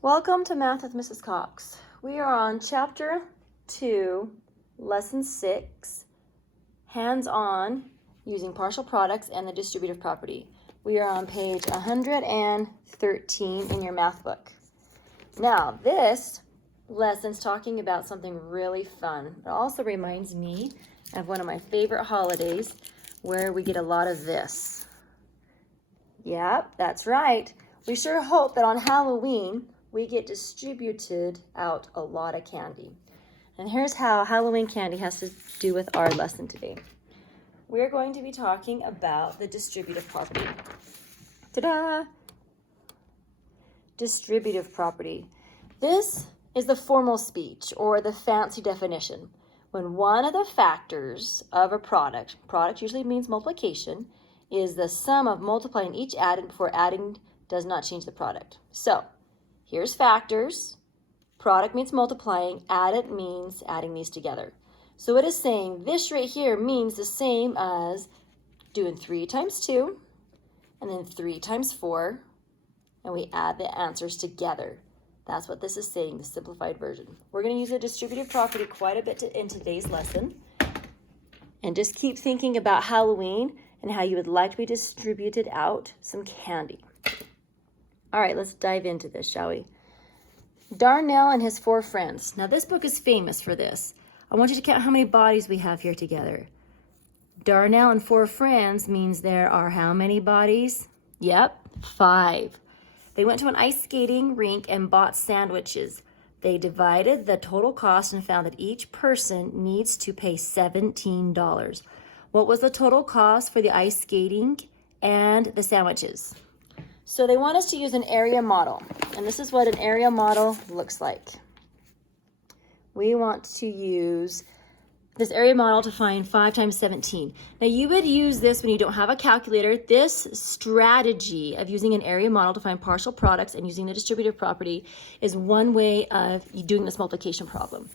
Welcome to Math with Mrs. Cox. We are on Chapter 2, Lesson 6, Hands-on, using partial products and the distributive property. We are on page 113 in your math book. Now, this lesson's talking about something really fun. It also reminds me of one of my favorite holidays where we get a lot of this. Yep, that's right. We sure hope that on Halloween, we get distributed out a lot of candy. And here's how Halloween candy has to do with our lesson today. We're going to be talking about the distributive property. Ta-da! Distributive property. This is the formal speech or the fancy definition. When one of the factors of a product usually means multiplication, is the sum of multiplying each added before adding does not change the product. So, here's factors. Product means multiplying. Added means adding these together. So it is saying this right here means the same as doing 3 times 2 and then 3 times 4, and we add the answers together. That's what this is saying, the simplified version. We're going to use the distributive property quite a bit in today's lesson. And just keep thinking about Halloween and how you would like to be distributed out some candy. All right, let's dive into this, shall we? Darnell and his 4 friends. Now, this book is famous for this. I want you to count how many bodies we have here together. Darnell and 4 friends means there are how many bodies? Yep, 5. They went to an ice skating rink and bought sandwiches. They divided the total cost and found that each person needs to pay $17. What was the total cost for the ice skating and the sandwiches? So they want us to use an area model, and this is what an area model looks like. We want to use this area model to find 5 times 17. Now you would use this when you don't have a calculator. This strategy of using an area model to find partial products and using the distributive property is one way of doing this multiplication problem.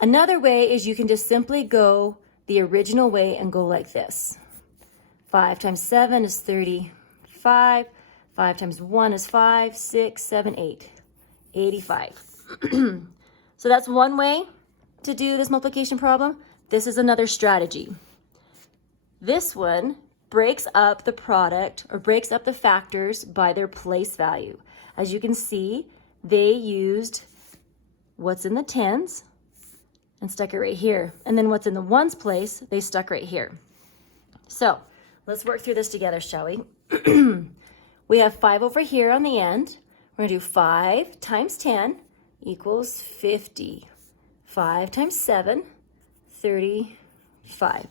Another way is you can just simply go the original way and go like this. 5 times 7 is 35. 5 times 1 is 5, 6, 7, 8, 85. So that's one way to do this multiplication problem. This is another strategy. This one breaks up the product or breaks up the factors by their place value. As you can see, they used what's in the tens and stuck it right here. And then what's in the ones place, they stuck right here. So let's work through this together, shall we? We have 5 over here on the end. We're going to do 5 times 10 equals 50. 5 times 7, 35.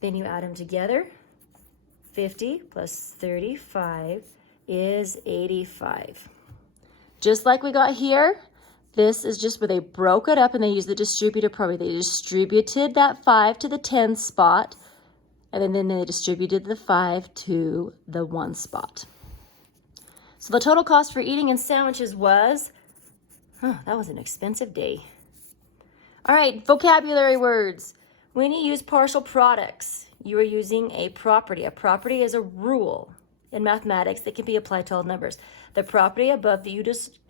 Then you add them together. 50 plus 35 is 85. Just like we got here, this is just where they broke it up and they used the distributive property. They distributed that 5 to the 10 spot, and then they distributed the 5 to the 1 spot. So the total cost for eating in sandwiches was, that was an expensive day. All right, vocabulary words. When you use partial products, you are using a property. A property is a rule in mathematics that can be applied to all numbers. The property above that you just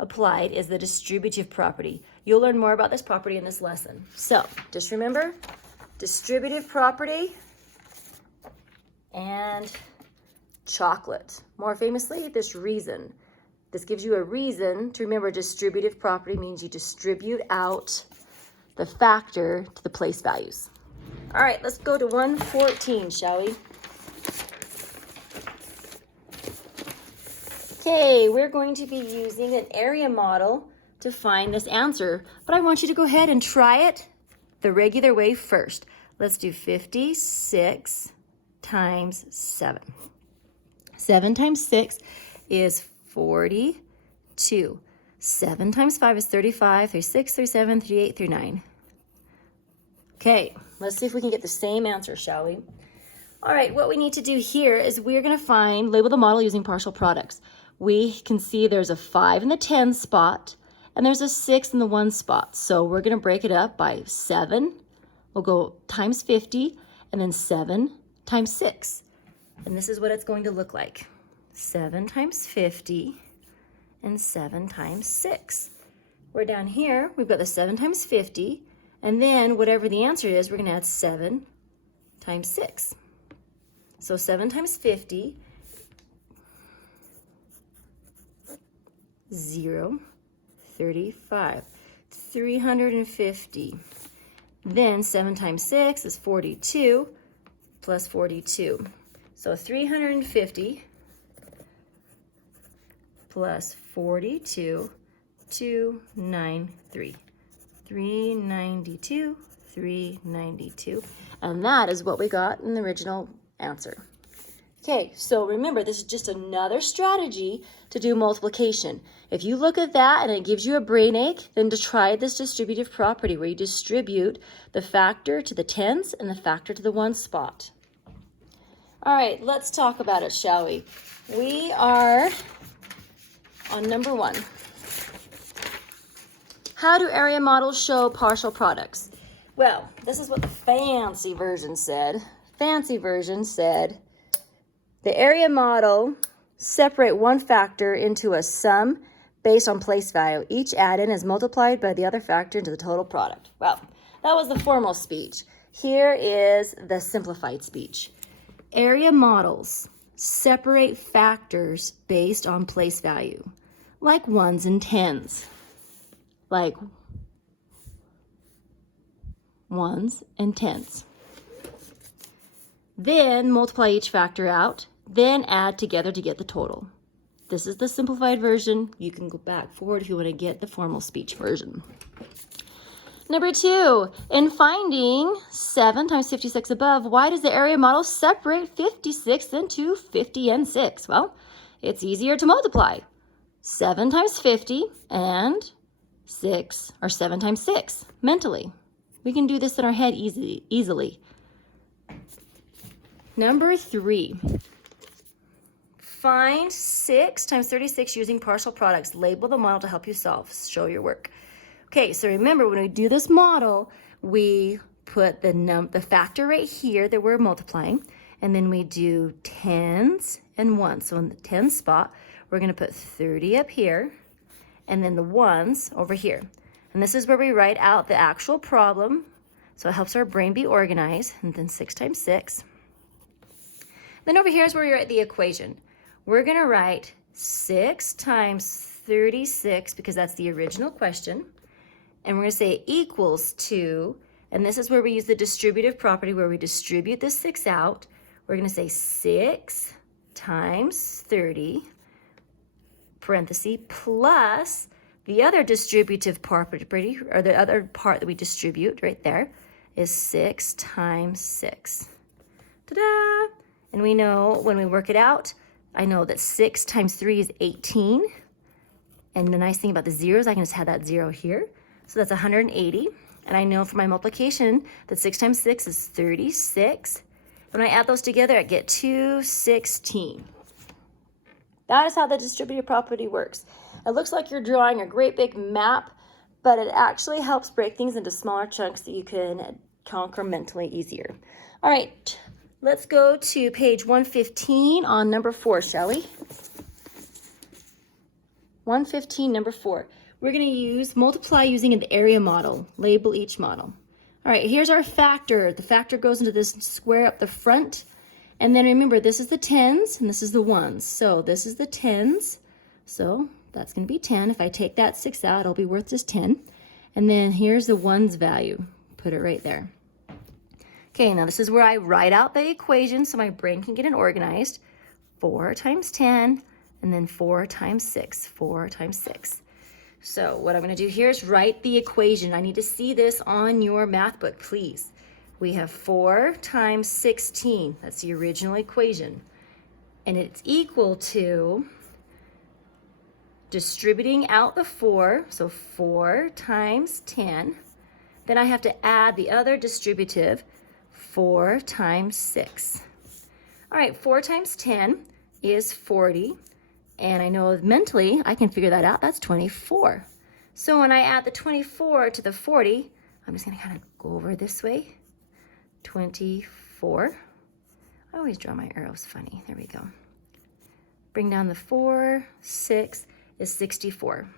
applied is the distributive property. You'll learn more about this property in this lesson. So just remember, distributive property and chocolate. More famously, this reason. This gives you a reason to remember distributive property means you distribute out the factor to the place values. All right, let's go to 114, shall we? Okay, we're going to be using an area model to find this answer, but I want you to go ahead and try it the regular way first. Let's do 56 times 7. 7 times 6 is 42. 7 times 5 is 35, 36, 37, 38, 39. Okay, let's see if we can get the same answer, shall we? All right, what we need to do here is we're going to label the model using partial products. We can see there's a 5 in the 10 spot, and there's a 6 in the 1 spot. So we're going to break it up by 7. We'll go times 50, and then 7 times 6. And this is what it's going to look like. 7 times 50, and 7 times 6. We're down here, we've got the 7 times 50, and then whatever the answer is, we're going to add 7 times 6. So 7 times 50, 0, 35, 350. Then 7 times 6 is 42 plus 42. So 350 plus 42, 293. 392, 392. And that is what we got in the original answer. Okay, so remember, this is just another strategy to do multiplication. If you look at that and it gives you a brain ache, then to try this distributive property where you distribute the factor to the tens and the factor to the one spot. All right, let's talk about it, shall we? We are on number 1. How do area models show partial products? Well, this is what the fancy version said. Fancy version said, the area model separate one factor into a sum based on place value. Each add-in is multiplied by the other factor into the total product. Well, that was the formal speech. Here is the simplified speech. Area models separate factors based on place value, like ones and tens. Like ones and tens. Then multiply each factor out, then add together to get the total. This is the simplified version. You can go back forward if you want to get the formal speech version. Number 2, in finding 7 times 56 above, why does the area model separate 56 into 50 and 6? Well, it's easier to multiply. 7 times 50 and 6, or 7 times 6, mentally. We can do this in our head easily. Number 3, find 6 times 36 using partial products. Label the model to help you solve. Show your work. Okay, so remember when we do this model, we put the factor right here that we're multiplying, and then we do tens and ones. So in the tens spot, we're going to put 30 up here, and then the ones over here. And this is where we write out the actual problem, so it helps our brain be organized. And then 6 times 6. Then over here is where we write the equation. We're going to write 6 times 36, because that's the original question. And we're going to say equals to, and this is where we use the distributive property where we distribute the 6 out. We're going to say 6 times 30, parenthesis, plus the other distributive property, or the other part that we distribute right there, is 6 times 6. Ta-da! And we know when we work it out, I know that 6 times 3 is 18. And the nice thing about the zeros, I can just have that 0 here. So that's 180. And I know for my multiplication that 6 times 6 is 36. When I add those together, I get 216. That is how the distributive property works. It looks like you're drawing a great big map, but it actually helps break things into smaller chunks that you can conquer mentally easier. All right, let's go to page 115 on number 4, shall we? 115, number 4. We're going to use multiply using the area model. Label each model. All right, here's our factor. The factor goes into this square up the front. And then remember, this is the tens and this is the ones. So this is the tens. So that's going to be 10. If I take that 6 out, it'll be worth just 10. And then here's the ones value. Put it right there. Okay, now this is where I write out the equation so my brain can get it organized. 4 times 10, and then 4 times 6. 4 times 6. So what I'm going to do here is write the equation. I need to see this on your math book, please. We have 4 times 16. That's the original equation. And it's equal to distributing out the 4, so 4 times 10. Then I have to add the other distributive, 4 times 6. All right, 4 times 10 is 40. And I know mentally I can figure that out. That's 24. So when I add the 24 to the 40, I'm just going to kind of go over this way. 24. I always draw my arrows funny. There we go. Bring down the 4, 6, is 64.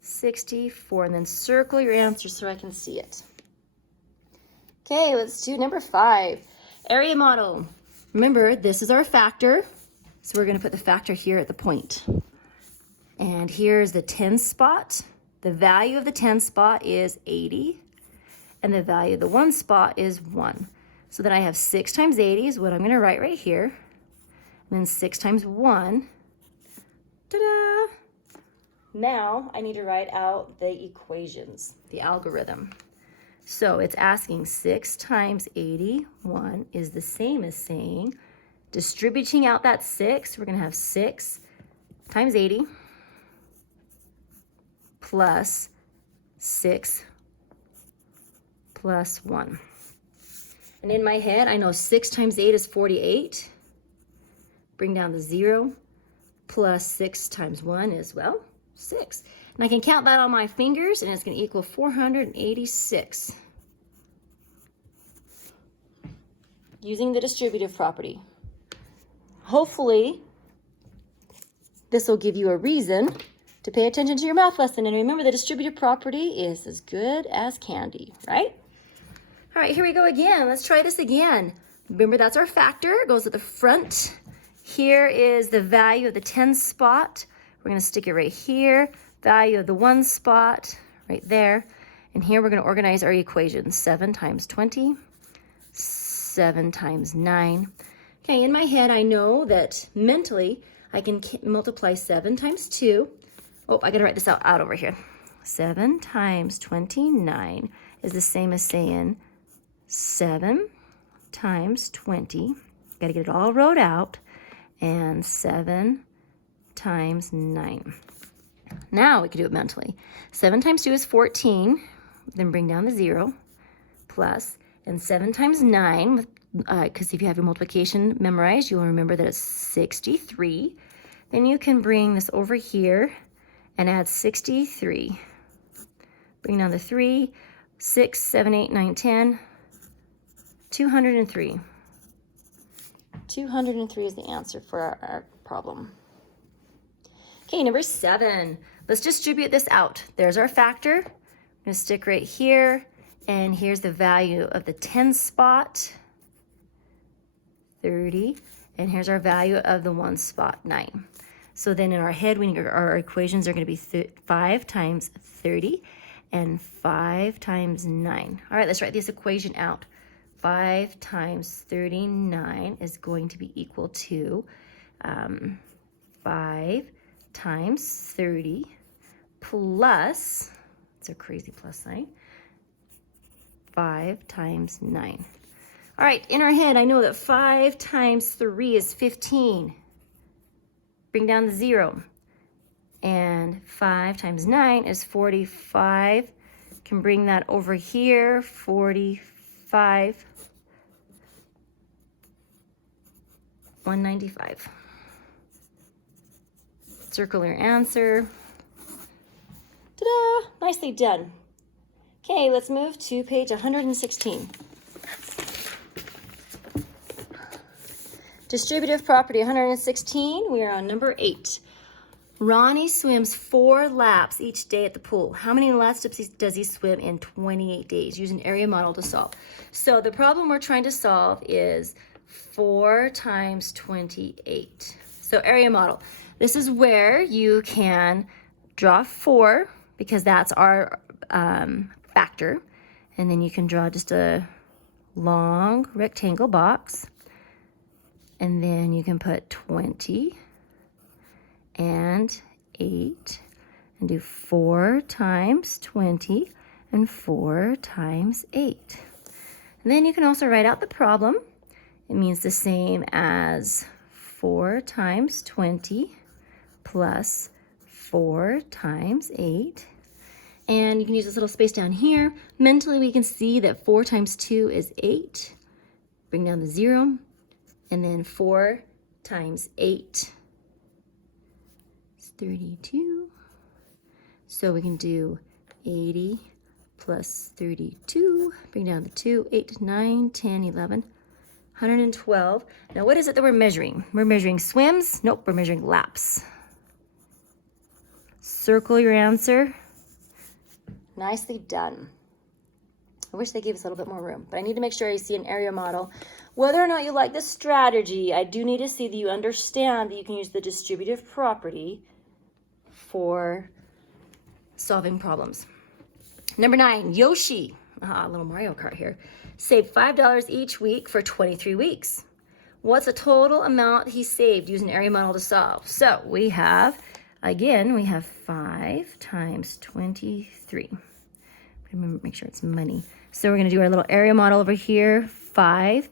64, and then circle your answer so I can see it. Okay, let's do number 5. Area model. Remember, this is our factor, so we're going to put the factor here at the point. And here's the 10 spot. The value of the 10 spot is 80, and the value of the 1 spot is 1. So then I have 6 times 80 is what I'm going to write right here. And then 6 times 1. Ta-da! Now I need to write out the equations, the algorithm. So it's asking 6 times 81 is the same as saying, distributing out that 6, we're going to have 6 times 80 plus 6 plus 1. And in my head, I know 6 times 8 is 48. Bring down the 0. Plus 6 times 1 is, well, 6. And I can count that on my fingers, and it's going to equal 486. Using the distributive property. Hopefully, this will give you a reason to pay attention to your math lesson. And remember, the distributive property is as good as candy, right? All right, here we go again. Let's try this again. Remember, that's our factor. It goes at the front. Here is the value of the 10 spot. We're going to stick it right here. Value of the 1 spot right there. And here we're going to organize our equations. 7 times 20. 7 times 9. Okay, in my head, I know that mentally I can multiply 7 times 2. Oh, I got to write this out over here. 7 times 29 is the same as saying 7 times 20. Got to get it all wrote out. And 7 times 9. Now we can do it mentally. 7 times 2 is 14. Then bring down the 0. Plus, and 7 times 9, because if you have your multiplication memorized, you'll remember that it's 63. Then you can bring this over here and add 63. Bring down the 3, 6, 7, 8, 9, 10, 203. 203 is the answer for our problem. Okay, number 7. Let's distribute this out. There's our factor. I'm going to stick right here. And here's the value of the 10 spot, 30. And here's our value of the 1 spot, 9. So then in our head, our equations are going to be 5 times 30 and 5 times 9. All right, let's write this equation out. 5 times 39 is going to be equal to 5 times 30 plus, it's a crazy plus sign, 5 times 9. All right, in our head, I know that 5 times 3 is 15. Bring down the 0. And 5 times 9 is 45. Can bring that over here, 45. 195. Circle your answer. Ta-da! Nicely done. Okay, let's move to page 116. Distributive property 116, we are on number 8. Ronnie swims 4 laps each day at the pool. How many laps does he swim in 28 days? Use an area model to solve. So the problem we're trying to solve is 4 times 28. So area model. This is where you can draw 4 because that's our factor. And then you can draw just a long rectangle box. And then you can put 20 and 8 and do 4 times 20 and 4 times 8. And then you can also write out the problem. It means the same as 4 times 20 plus 4 times 8. And you can use this little space down here. Mentally, we can see that 4 times 2 is 8. Bring down the 0. And then 4 times 8 is 32. So we can do 80 plus 32. Bring down the 2, 8, 9, 10, 11, 112. Now what is it that we're measuring? We're measuring swims? Nope, we're measuring laps. Circle your answer. Nicely done. I wish they gave us a little bit more room, but I need to make sure I see an area model. Whether or not you like this strategy, I do need to see that you understand that you can use the distributive property for solving problems. Number 9, Yoshi, a little Mario Kart here, saved $5 each week for 23 weeks. What's the total amount he saved using area model to solve? So we have, again, we have 5 times 23. Remember, make sure it's money. So we're going to do our little area model over here. 5,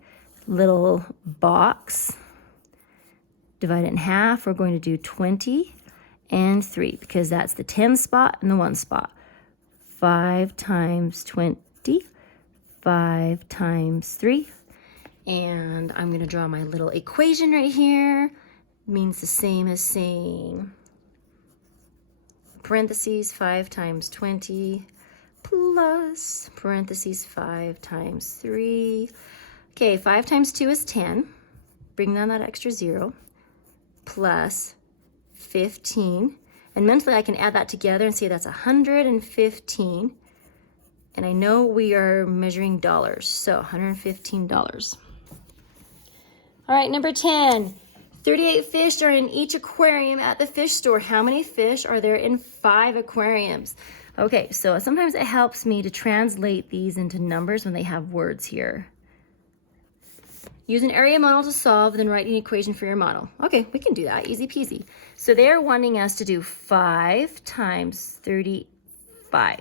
little box. Divide it in half. We're going to do 20 and 3 because that's the 10 spot and the 1 spot. 5 times 20. 5 times 3. And I'm going to draw my little equation right here. Means the same as saying parentheses 5 times 20 plus parentheses 5 times 3. Okay, 5 times 2 is 10. Bring down that extra 0 plus 15. And mentally I can add that together and say that's 115. And I know we are measuring dollars, so $115. All right, number 10. 38 fish are in each aquarium at the fish store. How many fish are there in 5 aquariums? Okay, so sometimes it helps me to translate these into numbers when they have words here. Use an area model to solve, then write an equation for your model. Okay, we can do that, easy peasy. So they're wanting us to do 5 times 35.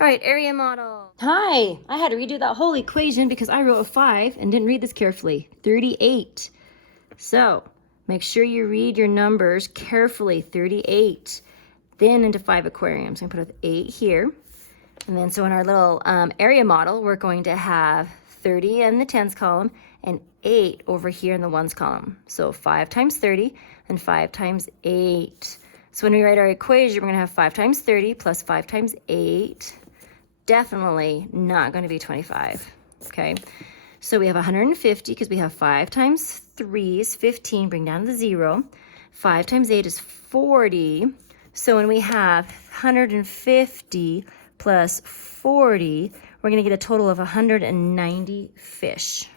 All right, area model. Hi, I had to redo that whole equation because I wrote a 5 and didn't read this carefully. 38. So make sure you read your numbers carefully. 38. Then into 5 aquariums. I'm going to put 8 here. And then so in our little area model, we're going to have 30 in the tens column and 8 over here in the ones column. So 5 times 30 and 5 times 8. So when we write our equation, we're going to have 5 times 30 plus 5 times 8. Definitely not going to be 25, okay? So we have 150 because we have 5 times 3 is 15, bring down the 0. 5 times 8 is 40. So when we have 150 plus 40, we're going to get a total of 190 fish.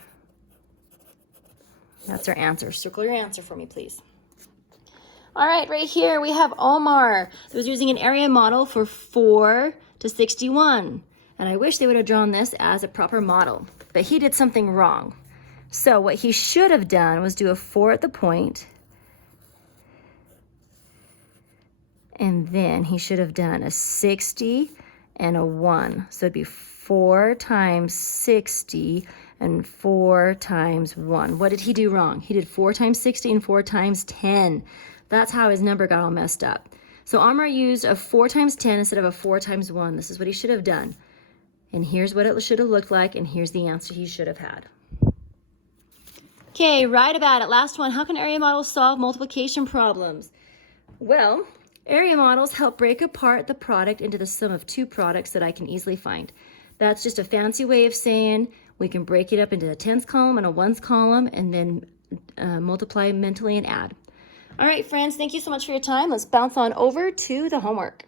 That's our answer. Circle your answer for me, please. All right, right here we have Omar that was using an area model for 4 to 61. And I wish they would have drawn this as a proper model, but he did something wrong. So what he should have done was do a 4 at the point, and then he should have done a 60 and a 1. So it'd be 4 times 60 and 4 times 1. What did he do wrong? He did 4 times 60 and 4 times 10. That's how his number got all messed up. So Amar used a 4 times 10 instead of a 4 times 1. This is what he should have done. And here's what it should have looked like, and here's the answer he should have had. Okay, right about it. Last one. How can area models solve multiplication problems? Well, area models help break apart the product into the sum of 2 products that I can easily find. That's just a fancy way of saying we can break it up into a tens column and a ones column and then multiply mentally and add. All right, friends, thank you so much for your time. Let's bounce on over to the homework.